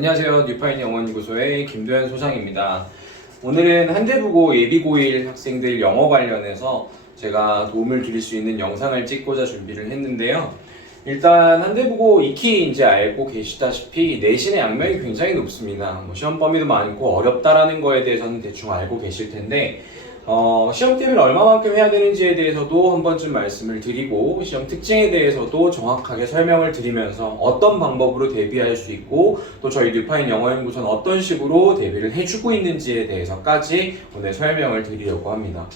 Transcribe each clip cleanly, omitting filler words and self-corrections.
안녕하세요. 뉴파인 영어연구소의 김도현 소장입니다. 오늘은 한대부고 예비고1 학생들 영어 관련해서 제가 도움을 드릴 수 있는 영상을 찍고자 준비를 했는데요. 일단 한대부고 익히 이제 알고 계시다시피 내신의 악명이 굉장히 높습니다. 시험 범위도 많고 어렵다라는 거에 대해서는 대충 알고 계실 텐데 시험 대비를 얼마만큼 해야 되는지에 대해서도 한 번쯤 말씀을 드리고 시험 특징에 대해서도 정확하게 설명을 드리면서 어떤 방법으로 대비할 수 있고 또 저희 뉴파인 영어연구소는 어떤 식으로 대비를 해주고 있는지에 대해서까지 오늘 설명을 드리려고 합니다.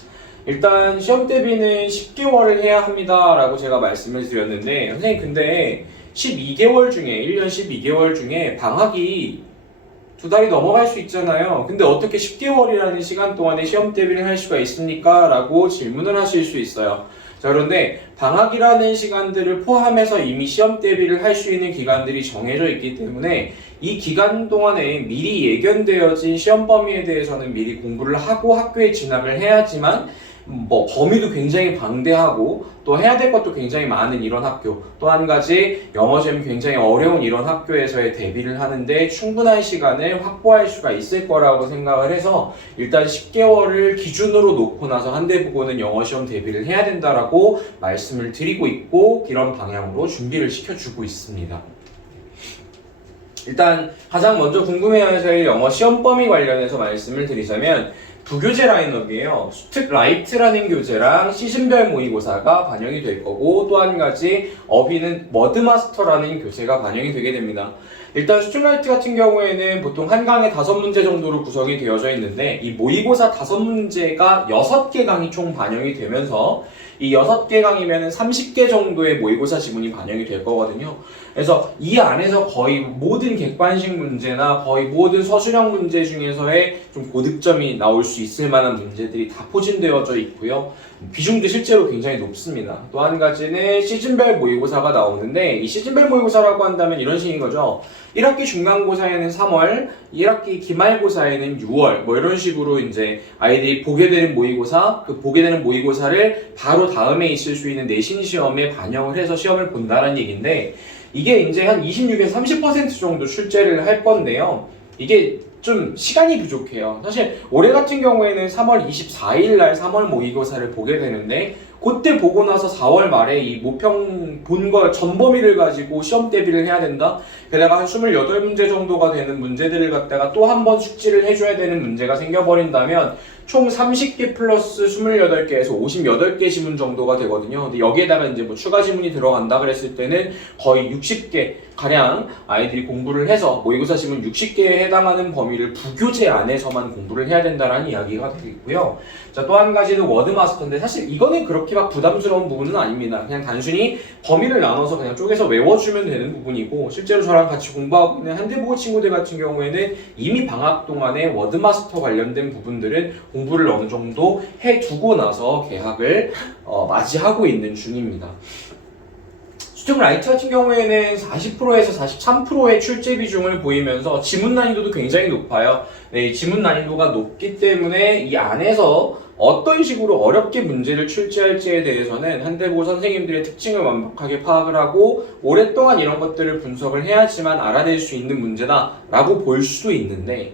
일단 시험 대비는 10개월을 해야 합니다 라고 제가 말씀을 드렸는데 선생님 근데 12개월 중에 1년 12개월 중에 방학이 2달이 넘어갈 수 있잖아요. 근데 어떻게 10개월이라는 시간 동안에 시험 대비를 할 수가 있습니까? 라고 질문을 하실 수 있어요. 자, 그런데 방학이라는 시간들을 포함해서 이미 시험 대비를 할 수 있는 기간들이 정해져 있기 때문에 이 기간 동안에 미리 예견되어진 시험 범위에 대해서는 미리 공부를 하고 학교에 진학을 해야지만 범위도 굉장히 방대하고 또 해야 될 것도 굉장히 많은 이런 학교, 또 한 가지 영어 시험이 굉장히 어려운 이런 학교에서의 대비를 하는데 충분한 시간을 확보할 수가 있을 거라고 생각을 해서 일단 10개월을 기준으로 놓고 나서 한대부고는 영어 시험 대비를 해야 된다라고 말씀을 드리고 있고 이런 방향으로 준비를 시켜주고 있습니다. 일단 가장 먼저 궁금해하실 영어 시험 범위 관련해서 말씀을 드리자면 부교재 라인업이에요. 수특 라이트라는 교재랑 시즌별 모의고사가 반영이 될 거고 또 한 가지 어휘는 머드마스터라는 교재가 반영이 되게 됩니다. 일단 수특 라이트 같은 경우에는 보통 한 강에 5문제 정도로 구성이 되어져 있는데 이 모의고사 5문제가 6개 강이 총 반영이 되면서 이 6개 강이면 30개 정도의 모의고사 지문이 반영이 될 거거든요. 그래서 이 안에서 거의 모든 객관식 문제나 거의 모든 서술형 문제 중에서의 좀 고득점이 나올 수 있을 만한 문제들이 다 포진되어져 있고요. 비중도 실제로 굉장히 높습니다. 또 한 가지는 시즌별 모의고사가 나오는데 이 시즌별 모의고사라고 한다면 이런 식인 거죠. 1학기 중간고사에는 3월, 1학기 기말고사에는 6월 이런 식으로 이제 아이들이 보게 되는 모의고사, 그 보게 되는 모의고사를 바로 다음에 있을 수 있는 내신 시험에 반영을 해서 시험을 본다는 얘기인데 이게 이제 한 26에서 30% 정도 출제를 할 건데요. 이게 좀 시간이 부족해요. 사실 올해 같은 경우에는 3월 24일 날 3월 모의고사를 보게 되는데 그때 보고 나서 4월 말에 이 모평 본 거 전범위를 가지고 시험 대비를 해야 된다. 게다가 한 28문제 정도가 되는 문제들을 갖다가 또 한 번 숙지를 해줘야 되는 문제가 생겨버린다면 총 30개 플러스 28개에서 58개 지문 정도가 되거든요. 근데 여기에다가 이제 추가 지문이 들어간다 그랬을 때는 거의 60개 가량 아이들이 공부를 해서 모의고사 지문 60개에 해당하는 범위를 부교재 안에서만 공부를 해야 된다라는 이야기가 되고요. 자, 또 한 가지는 워드마스터인데 사실 이거는 그렇게 막 부담스러운 부분은 아닙니다. 그냥 단순히 범위를 나눠서 그냥 쪼개서 외워주면 되는 부분이고 실제로 저랑 같이 공부하고 있는 한대부고 친구들 같은 경우에는 이미 방학 동안에 워드마스터 관련된 부분들은 공부를 어느 정도 해두고 나서 개학을 맞이하고 있는 중입니다. 수특 라이트 같은 경우에는 40%에서 43%의 출제 비중을 보이면서 지문 난이도도 굉장히 높아요. 네, 지문 난이도가 높기 때문에 이 안에서 어떤 식으로 어렵게 문제를 출제할지에 대해서는 한대부고 선생님들의 특징을 완벽하게 파악을 하고 오랫동안 이런 것들을 분석을 해야지만 알아낼 수 있는 문제다라고 볼 수도 있는데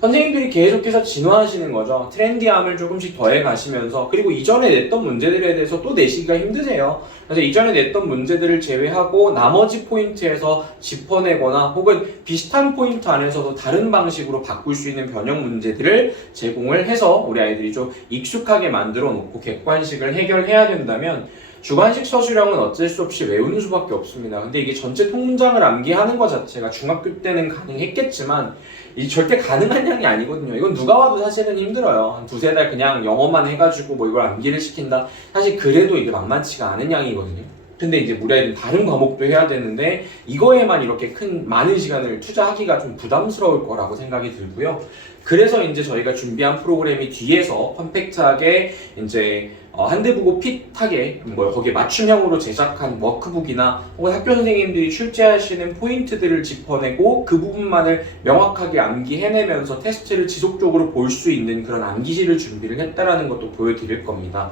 선생님들이 계속해서 진화하시는 거죠. 트렌디함을 조금씩 더해 가시면서 그리고 이전에 냈던 문제들에 대해서 또 내시기가 힘드세요. 그래서 이전에 냈던 문제들을 제외하고 나머지 포인트에서 짚어내거나 혹은 비슷한 포인트 안에서도 다른 방식으로 바꿀 수 있는 변형 문제들을 제공을 해서 우리 아이들이 좀 익숙하게 만들어 놓고 객관식을 해결해야 된다면 주관식 서술형은 어쩔 수 없이 외우는 수밖에 없습니다. 근데 이게 전체 통문장을 암기하는 것 자체가 중학교 때는 가능했겠지만 이 절대 가능한 양이 아니거든요. 이건 누가 와도 사실은 힘들어요. 한 2-3달 그냥 영어만 해가지고 이걸 암기를 시킨다. 사실 그래도 이게 만만치가 않은 양이거든요. 근데 이제 우리 아이들은 다른 과목도 해야 되는데 이거에만 이렇게 많은 시간을 투자하기가 좀 부담스러울 거라고 생각이 들고요. 그래서 이제 저희가 준비한 프로그램이 뒤에서 컴팩트하게 이제 한대부고 핏하게 거기에 맞춤형으로 제작한 워크북이나 혹은 학교 선생님들이 출제하시는 포인트들을 짚어내고 그 부분만을 명확하게 암기해내면서 테스트를 지속적으로 볼 수 있는 그런 암기실을 준비를 했다라는 것도 보여드릴 겁니다.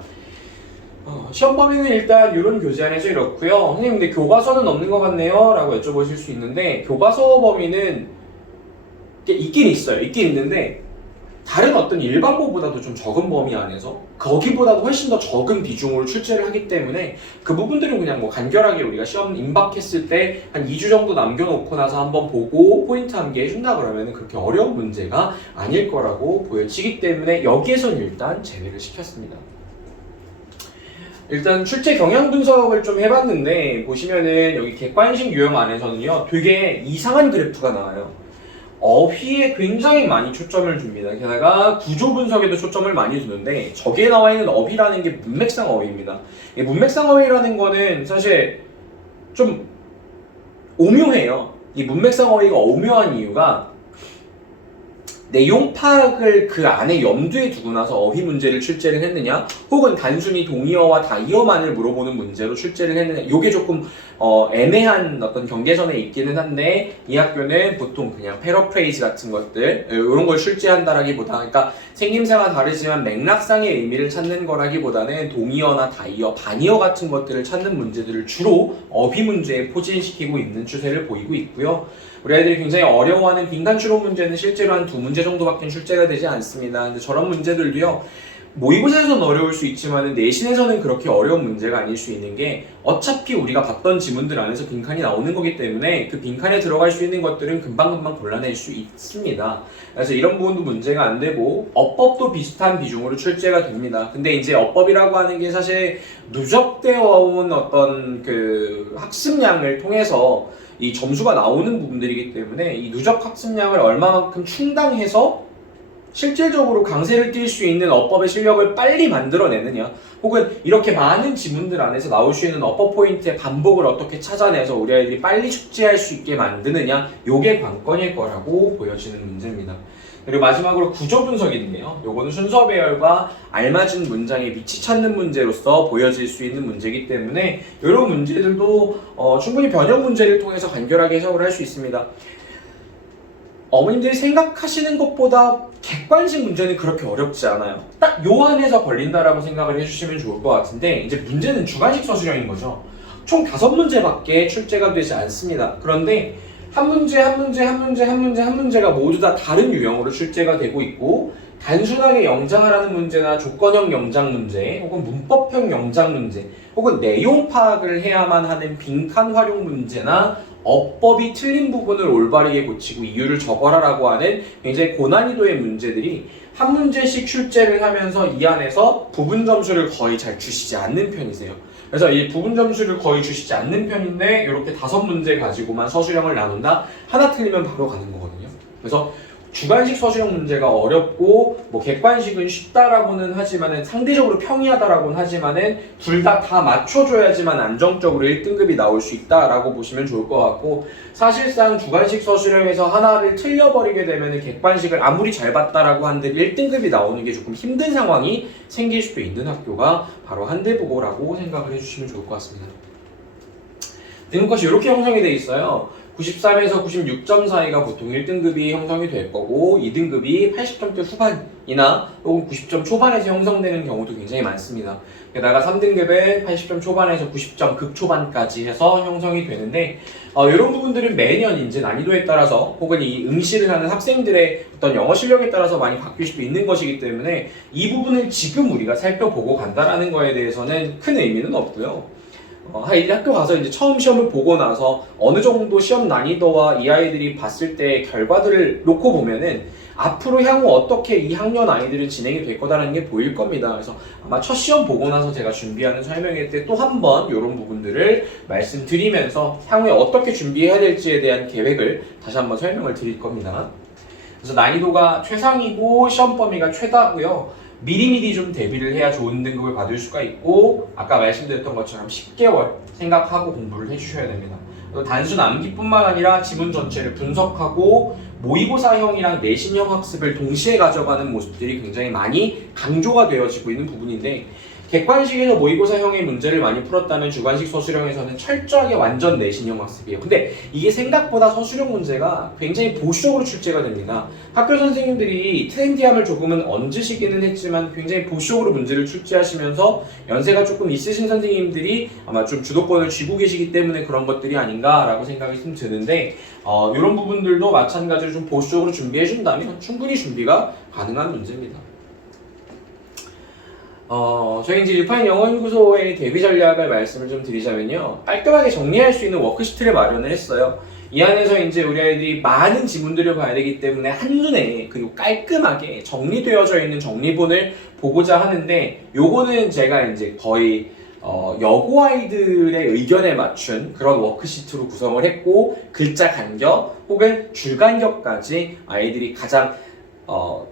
시험 범위는 일단 이런 교재 안에서 이렇고요. 선생님 근데 교과서는 없는 것 같네요 라고 여쭤보실 수 있는데 교과서 범위는 있긴 있어요. 있긴 있는데 다른 어떤 일반고보다도 좀 적은 범위 안에서 거기보다도 훨씬 더 적은 비중으로 출제를 하기 때문에 그 부분들은 그냥 뭐 간결하게 우리가 시험 임박했을 때 한 2주 정도 남겨놓고 나서 한번 보고 포인트 한 개 해준다 그러면 그렇게 어려운 문제가 아닐 거라고 보여지기 때문에 여기에선 일단 제외를 시켰습니다. 일단 출제 경향 분석을 좀 해봤는데 보시면은 여기 객관식 유형 안에서는요 되게 이상한 그래프가 나와요. 어휘에 굉장히 많이 초점을 줍니다. 게다가 구조 분석에도 초점을 많이 두는데 저기에 나와 있는 어휘라는 게 문맥상 어휘입니다. 문맥상 어휘라는 거는 사실 좀 오묘해요. 이 문맥상 어휘가 오묘한 이유가 내용 파악을 그 안에 염두에 두고 나서 어휘 문제를 출제를 했느냐 혹은 단순히 동의어와 다이어만을 물어보는 문제로 출제를 했느냐 이게 조금 애매한 어떤 경계선에 있기는 한데 이 학교는 보통 그냥 패러프레이즈 같은 것들 이런 걸 출제한다라기보다 그러니까 생김새가 다르지만 맥락상의 의미를 찾는 거라기보다는 동의어나 다이어, 반의어 같은 것들을 찾는 문제들을 주로 어휘 문제에 포진시키고 있는 추세를 보이고 있고요. 우리 아이들이 굉장히 어려워하는 빈칸 추론 문제는 실제로 한 2문제 정도밖에 출제가 되지 않습니다. 근데 저런 문제들도요. 모의고사에서는 어려울 수 있지만 내신에서는 그렇게 어려운 문제가 아닐 수 있는 게 어차피 우리가 봤던 지문들 안에서 빈칸이 나오는 거기 때문에 그 빈칸에 들어갈 수 있는 것들은 금방금방 골라낼 수 있습니다. 그래서 이런 부분도 문제가 안 되고 어법도 비슷한 비중으로 출제가 됩니다. 근데 이제 어법이라고 하는 게 사실 누적되어 온 어떤 그 학습량을 통해서 이 점수가 나오는 부분들이기 때문에 이 누적 학습량을 얼마만큼 충당해서 실질적으로 강세를 띌 수 있는 어법의 실력을 빨리 만들어내느냐 혹은 이렇게 많은 지문들 안에서 나올 수 있는 어법 포인트의 반복을 어떻게 찾아내서 우리 아이들이 빨리 숙지할 수 있게 만드느냐 요게 관건일 거라고 보여지는 문제입니다. 그리고 마지막으로 구조 분석인데요. 요거는 순서 배열과 알맞은 문장의 위치 찾는 문제로서 보여질 수 있는 문제이기 때문에 이런 문제들도 충분히 변형 문제를 통해서 간결하게 해석을 할 수 있습니다. 어머님들이 생각하시는 것보다 객관식 문제는 그렇게 어렵지 않아요. 딱 요 안에서 걸린다라고 생각을 해주시면 좋을 것 같은데 이제 문제는 주관식 서술형인 거죠. 총 5문제밖에 출제가 되지 않습니다. 그런데 한 문제가 모두 다 다른 유형으로 출제가 되고 있고 단순하게 영장을 하는 문제나 조건형 영장 문제 혹은 문법형 영장 문제 혹은 내용 파악을 해야만 하는 빈칸 활용 문제나 어법이 틀린 부분을 올바르게 고치고 이유를 적어라라고 하는 굉장히 고난이도의 문제들이 한 문제씩 출제를 하면서 이 안에서 부분 점수를 거의 잘 주시지 않는 편이세요. 그래서 이 부분 점수를 거의 주시지 않는 편인데 이렇게 5문제 가지고만 서술형을 나눈다? 하나 틀리면 바로 가는 거거든요. 그래서 주관식 서술형 문제가 어렵고 뭐 객관식은 쉽다라고는 하지만은 상대적으로 평이하다라고는 하지만은 둘 다 맞춰줘야지만 안정적으로 1등급이 나올 수 있다라고 보시면 좋을 것 같고 사실상 주관식 서술형에서 하나를 틀려버리게 되면은 객관식을 아무리 잘 봤다라고 한들 1등급이 나오는 게 조금 힘든 상황이 생길 수도 있는 학교가 바로 한대보고라고 생각을 해주시면 좋을 것 같습니다. 등급컷이 이렇게 형성이 되어 있어요. 93에서 96점 사이가 보통 1등급이 형성이 될 거고 2등급이 80점대 후반이나 혹은 90점 초반에서 형성되는 경우도 굉장히 많습니다. 게다가 3등급은 80점 초반에서 90점 극초반까지 해서 형성이 되는데 이런 부분들은 매년 이제 난이도에 따라서 혹은 이 응시를 하는 학생들의 어떤 영어 실력에 따라서 많이 바뀔 수도 있는 것이기 때문에 이 부분을 지금 우리가 살펴보고 간다라는 거에 대해서는 큰 의미는 없고요. 이 학교 가서 이제 처음 시험을 보고 나서 어느 정도 시험 난이도와 이 아이들이 봤을 때 결과들을 놓고 보면은 앞으로 향후 어떻게 이 학년 아이들은 진행이 될 거다라는 게 보일 겁니다. 그래서 아마 첫 시험 보고 나서 제가 준비하는 설명회 때 또 한 번 이런 부분들을 말씀드리면서 향후에 어떻게 준비해야 될지에 대한 계획을 다시 한번 설명을 드릴 겁니다. 그래서 난이도가 최상이고 시험 범위가 최다고요. 미리미리 좀 대비를 해야 좋은 등급을 받을 수가 있고 아까 말씀드렸던 것처럼 10개월 생각하고 공부를 해주셔야 됩니다. 단순 암기뿐만 아니라 지문 전체를 분석하고 모의고사형이랑 내신형 학습을 동시에 가져가는 모습들이 굉장히 많이 강조가 되어지고 있는 부분인데 객관식에서 모의고사형의 문제를 많이 풀었다면 주관식 서술형에서는 철저하게 완전 내신형 학습이에요. 근데 이게 생각보다 서술형 문제가 굉장히 보수적으로 출제가 됩니다. 학교 선생님들이 트렌디함을 조금은 얹으시기는 했지만 굉장히 보수적으로 문제를 출제하시면서 연세가 조금 있으신 선생님들이 아마 좀 주도권을 쥐고 계시기 때문에 그런 것들이 아닌가라고 생각이 좀 드는데 이런 부분들도 마찬가지로 좀 보수적으로 준비해준다면 충분히 준비가 가능한 문제입니다. 저희 이제 유파인 영어연구소의 대비 전략을 말씀을 좀 드리자면요. 깔끔하게 정리할 수 있는 워크시트를 마련을 했어요. 이 안에서 이제 우리 아이들이 많은 지문들을 봐야 되기 때문에 한눈에 그리고 깔끔하게 정리되어져 있는 정리본을 보고자 하는데 요거는 제가 이제 거의 여고 아이들의 의견에 맞춘 그런 워크시트로 구성을 했고 글자 간격 혹은 줄 간격까지 아이들이 가장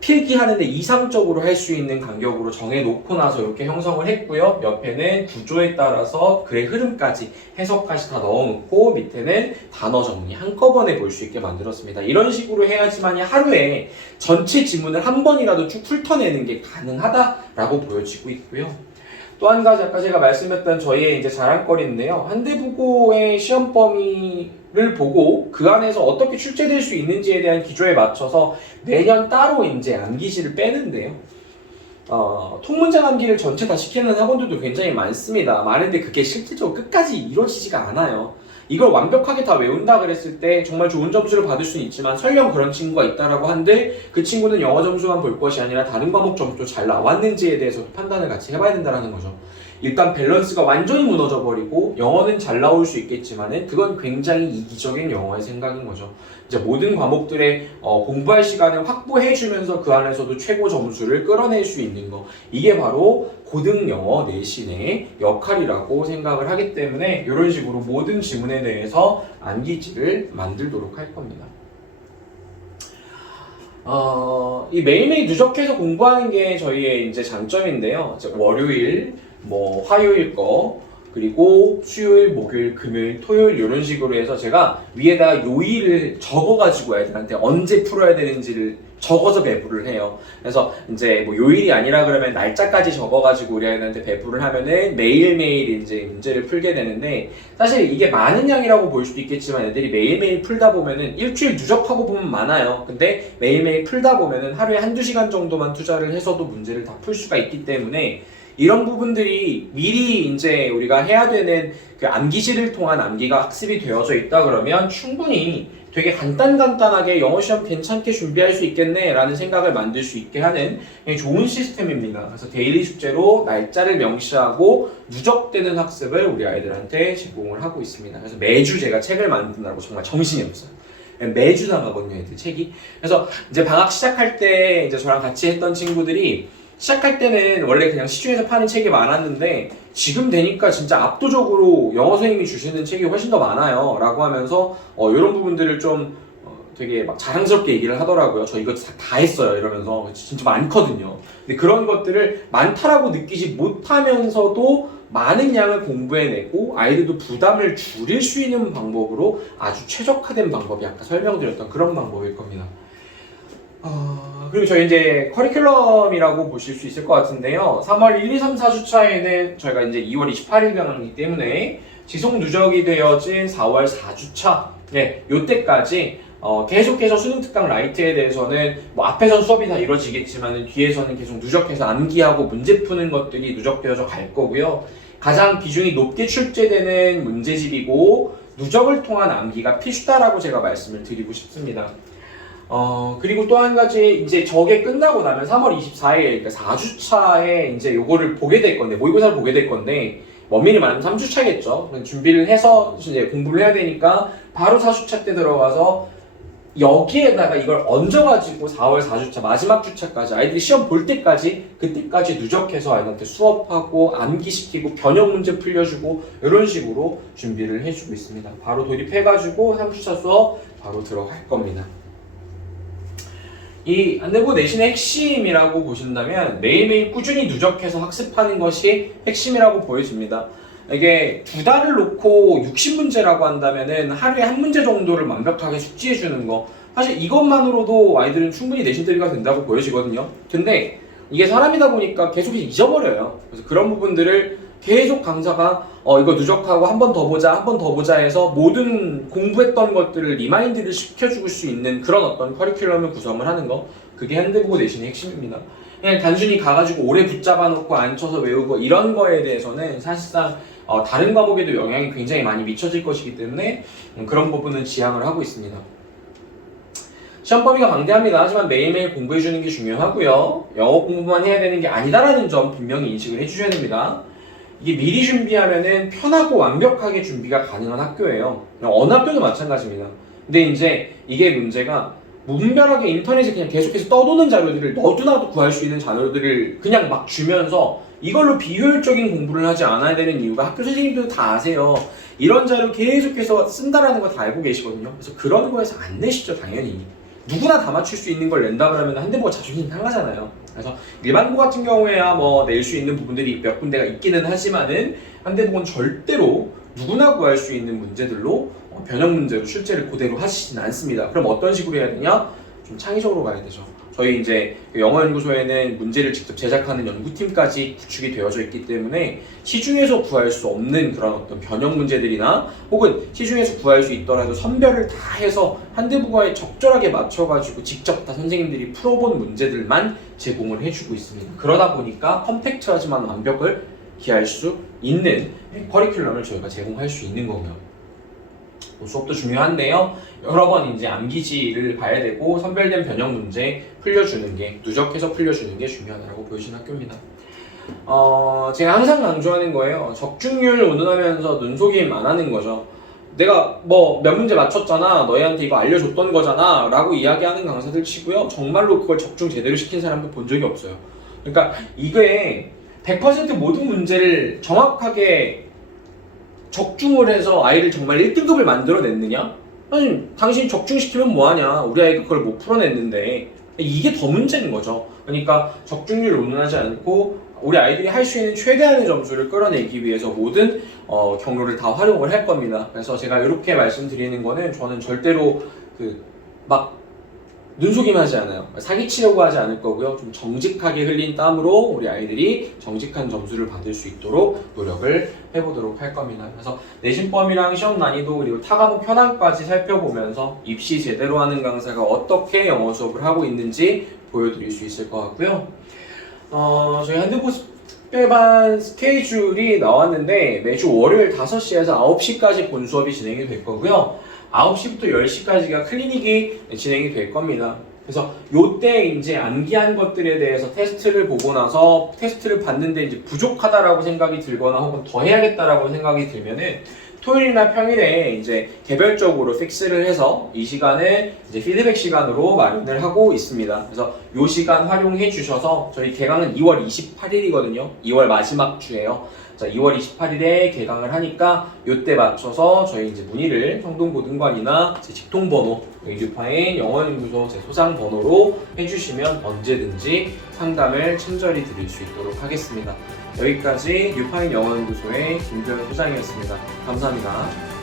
필기하는데 이상적으로 할 수 있는 간격으로 정해놓고 나서 이렇게 형성을 했고요. 옆에는 구조에 따라서 글의 흐름까지 해석까지 다 넣어놓고 밑에는 단어 정리 한꺼번에 볼 수 있게 만들었습니다. 이런 식으로 해야지만이 하루에 전체 지문을 한 번이라도 쭉 훑어내는 게 가능하다라고 보여지고 있고요. 또 한 가지 아까 제가 말씀했던 저희의 이제 자랑거리인데요. 한대부고의 시험 범위를 보고 그 안에서 어떻게 출제될 수 있는지에 대한 기조에 맞춰서 매년 따로 이제 암기시를 빼는데요. 통문장 암기를 전체 다 시키는 학원들도 굉장히 많습니다. 많은데 그게 실질적으로 끝까지 이루어지지가 않아요. 이걸 완벽하게 다 외운다 그랬을 때 정말 좋은 점수를 받을 수는 있지만 설령 그런 친구가 있다라고 한들 그 친구는 영어 점수만 볼 것이 아니라 다른 과목 점수도 잘 나왔는지에 대해서 판단을 같이 해봐야 된다는 거죠. 일단 밸런스가 완전히 무너져 버리고 영어는 잘 나올 수 있겠지만은 그건 굉장히 이기적인 영어의 생각인 거죠. 이제 모든 과목들의 공부할 시간을 확보해 주면서 그 안에서도 최고 점수를 끌어낼 수 있는 거, 이게 바로 고등 영어 내신의 역할이라고 생각을 하기 때문에 이런 식으로 모든 지문에 대해서 암기지를 만들도록 할 겁니다. 이 매일매일 누적해서 공부하는 게 저희의 이제 장점인데요. 월요일, 화요일 거, 그리고 수요일, 목요일, 금요일, 토요일 이런 식으로 해서 제가 위에다가 요일을 적어가지고 애들한테 언제 풀어야 되는지를 적어서 배부를 해요. 그래서 이제 요일이 아니라 그러면 날짜까지 적어가지고 우리 아이들한테 배부를 하면은 매일매일 이제 문제를 풀게 되는데 사실 이게 많은 양이라고 볼 수도 있겠지만 애들이 매일매일 풀다 보면은 일주일 누적하고 보면 많아요. 근데 매일매일 풀다 보면은 하루에 한두 시간 정도만 투자를 해서도 문제를 다 풀 수가 있기 때문에 이런 부분들이 미리 이제 우리가 해야 되는 그 암기시를 통한 암기가 학습이 되어져 있다 그러면 충분히 되게 간단하게 영어 시험 괜찮게 준비할 수 있겠네 라는 생각을 만들 수 있게 하는 좋은 시스템입니다. 그래서 데일리 숙제로 날짜를 명시하고 누적되는 학습을 우리 아이들한테 제공을 하고 있습니다. 그래서 매주 제가 책을 만드느라고 정말 정신이 없어요. 매주 나가거든요, 애들 책이. 그래서 이제 방학 시작할 때 이제 저랑 같이 했던 친구들이 시작할 때는 원래 그냥 시중에서 파는 책이 많았는데 지금 되니까 진짜 압도적으로 영어 선생님이 주시는 책이 훨씬 더 많아요 라고 하면서 이런 부분들을 좀 되게 막 자랑스럽게 얘기를 하더라고요. 저 이거 다 했어요 이러면서. 진짜 많거든요. 근데 그런 것들을 많다라고 느끼지 못하면서도 많은 양을 공부해내고 아이들도 부담을 줄일 수 있는 방법으로 아주 최적화된 방법이 아까 설명드렸던 그런 방법일 겁니다. 그리고 저희 이제 커리큘럼이라고 보실 수 있을 것 같은데요. 3월 1, 2, 3, 4주차에는 저희가 이제 2월 28일 병이기 때문에 지속 누적이 되어진 4월 4주차, 요때까지 계속해서 수능 특강 라이트에 대해서는 앞에선 수업이 다 이루어지겠지만 뒤에서는 계속 누적해서 암기하고 문제 푸는 것들이 누적되어져 갈 거고요. 가장 비중이 높게 출제되는 문제집이고 누적을 통한 암기가 필수다라고 제가 말씀을 드리고 싶습니다. 그리고 또 한 가지, 이제 저게 끝나고 나면 3월 24일, 그러니까 4주차에 이제 요거를 보게 될 건데, 모의고사를 보게 될 건데, 엄밀히 말하면 3주차겠죠. 준비를 해서 이제 공부를 해야 되니까, 바로 4주차 때 들어가서, 여기에다가 이걸 얹어가지고 4월 4주차, 마지막 주차까지, 아이들이 시험 볼 때까지, 그때까지 누적해서 아이들한테 수업하고, 암기시키고, 변형 문제 풀려주고, 이런 식으로 준비를 해주고 있습니다. 바로 돌입해가지고 3주차 수업 바로 들어갈 겁니다. 이 안내부 내신의 핵심이라고 보신다면 매일매일 꾸준히 누적해서 학습하는 것이 핵심이라고 보여집니다. 이게 2달을 놓고 60문제라고 한다면은 하루에 한 문제 정도를 완벽하게 숙지해주는 거, 사실 이것만으로도 아이들은 충분히 내신 대비가 된다고 보여지거든요. 근데 이게 사람이다 보니까 계속 잊어버려요. 그래서 그런 부분들을 계속 강사가 이거 누적하고 한 번 더 보자, 한 번 더 보자 해서 모든 공부했던 것들을 리마인드를 시켜줄 수 있는 그런 어떤 커리큘럼을 구성을 하는 거, 그게 현대국어 내신의 핵심입니다. 그냥 단순히 가가지고 오래 붙잡아 놓고 앉혀서 외우고 이런 거에 대해서는 사실상 다른 과목에도 영향이 굉장히 많이 미쳐질 것이기 때문에 그런 부분은 지양을 하고 있습니다. 시험 범위가 방대합니다. 하지만 매일매일 공부해주는 게 중요하고요. 영어 공부만 해야 되는 게 아니다라는 점 분명히 인식을 해주셔야 됩니다. 이게 미리 준비하면은 편하고 완벽하게 준비가 가능한 학교예요. 어느 학교도 마찬가지입니다. 근데 이제 이게 문제가 무분별하게 인터넷에 그냥 계속해서 떠도는 자료들을 너도나도 구할 수 있는 자료들을 그냥 막 주면서 이걸로 비효율적인 공부를 하지 않아야 되는 이유가 학교 선생님들도 다 아세요. 이런 자료 계속해서 쓴다라는 거 다 알고 계시거든요. 그래서 그런 거에서 안 내시죠, 당연히. 누구나 다 맞출 수 있는 걸 낸다 그러면 한대보가 자존심 상하잖아요. 그래서 일반고 같은 경우에야 뭐 낼 수 있는 부분들이 몇 군데가 있기는 하지만은 한대보건 절대로 누구나 구할 수 있는 문제들로 변형 문제로 출제를 그대로 하시진 않습니다. 그럼 어떤 식으로 해야 되냐? 좀 창의적으로 가야 되죠. 저희 이제 영어연구소에는 문제를 직접 제작하는 연구팀까지 구축이 되어져 있기 때문에 시중에서 구할 수 없는 그런 어떤 변형 문제들이나 혹은 시중에서 구할 수 있더라도 선별을 다 해서 한대부과에 적절하게 맞춰가지고 직접 다 선생님들이 풀어본 문제들만 제공을 해주고 있습니다. 그러다 보니까 컴팩트하지만 완벽을 기할 수 있는 커리큘럼을 저희가 제공할 수 있는 거고요. 수업도 중요한데요. 여러 번 이제 암기지를 봐야 되고 선별된 변형 문제 풀려주는 게, 누적해서 풀려주는 게 중요하다고 보여지는 학교입니다. 제가 항상 강조하는 거예요. 적중률 운운하면서 눈속임 안 하는 거죠. 내가 뭐 몇 문제 맞췄잖아, 너희한테 이거 알려줬던 거잖아 라고 이야기하는 강사들 치고요, 정말로 그걸 적중 제대로 시킨 사람도 본 적이 없어요. 그러니까 이게 100% 모든 문제를 정확하게 적중을 해서 아이를 정말 1등급을 만들어냈느냐? 아니, 당신이 적중시키면 뭐하냐? 우리 아이가 그걸 못 풀어냈는데. 이게 더 문제인 거죠. 그러니까 적중률을 운운하지 않고 우리 아이들이 할 수 있는 최대한의 점수를 끌어내기 위해서 모든 경로를 다 활용을 할 겁니다. 그래서 제가 이렇게 말씀드리는 거는 저는 절대로 막 눈속임하지 않아요. 사기치려고 하지 않을 거고요. 좀 정직하게 흘린 땀으로 우리 아이들이 정직한 점수를 받을 수 있도록 노력을 해보도록 할 겁니다. 그래서 내신범위랑 시험 난이도 그리고 타과목 현황까지 살펴보면서 입시 제대로 하는 강사가 어떻게 영어 수업을 하고 있는지 보여드릴 수 있을 것 같고요. 저희 한대고 특별반 스케줄이 나왔는데 매주 월요일 5시에서 9시까지 본 수업이 진행이 될 거고요. 9시부터 10시까지가 클리닉이 진행이 될 겁니다. 그래서 요때 이제 암기한 것들에 대해서 테스트를 보고 나서 테스트를 봤는데 이제 부족하다라고 생각이 들거나 혹은 더 해야겠다라고 생각이 들면은 토요일이나 평일에 이제 개별적으로 픽스를 해서 이 시간을 이제 피드백 시간으로 마련을 하고 있습니다. 그래서 요 시간 활용해 주셔서 저희 개강은 2월 28일이거든요. 2월 마지막 주에요. 자, 2월 28일에 개강을 하니까 요때 맞춰서 저희 이제 문의를 성동고등관이나 제 직통번호 뉴파인 영어연구소 제 소장번호로 해주시면 언제든지 상담을 친절히 드릴 수 있도록 하겠습니다. 여기까지 뉴파인 영어연구소의 김도현 소장이었습니다. 감사합니다.